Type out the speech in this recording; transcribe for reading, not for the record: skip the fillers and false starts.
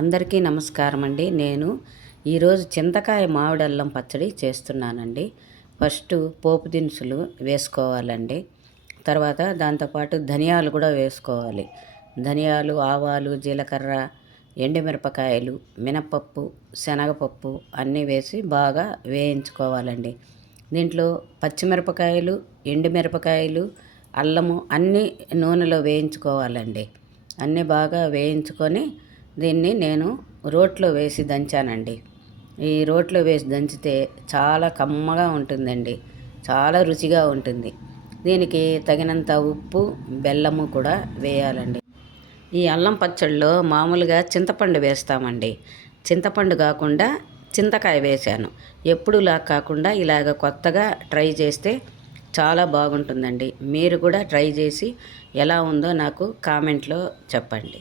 అందరికీ నమస్కారం అండి. నేను ఈరోజు చింతకాయ మామిడి అల్లం పచ్చడి చేస్తున్నానండి. ఫస్ట్ పోపు దినుసులు వేసుకోవాలండి. తర్వాత దాంతోపాటు ధనియాలు కూడా వేసుకోవాలి. ధనియాలు, ఆవాలు, జీలకర్ర, ఎండుమిరపకాయలు, మినపప్పు, శనగపప్పు అన్నీ వేసి బాగా వేయించుకోవాలండి. దీంట్లో పచ్చిమిరపకాయలు, ఎండుమిరపకాయలు, అల్లము అన్నీ నూనెలో వేయించుకోవాలండి. అన్నీ బాగా వేయించుకొని దీన్ని నేను రోట్లో వేసి దంచానండి. ఈ రోట్లో వేసి దంచితే చాలా కమ్మగా ఉంటుందండి, చాలా రుచిగా ఉంటుంది. దీనికి తగినంత ఉప్పు, బెల్లము కూడా వేయాలండి. ఈ అల్లం పచ్చడిలో మామూలుగా చింతపండు వేస్తామండి. చింతపండు కాకుండా చింతకాయ వేశాను. ఎప్పుడులా కాకుండా ఇలాగ కొత్తగా ట్రై చేస్తే చాలా బాగుంటుందండి. మీరు కూడా ట్రై చేసి ఎలా ఉందో నాకు కామెంట్లో చెప్పండి.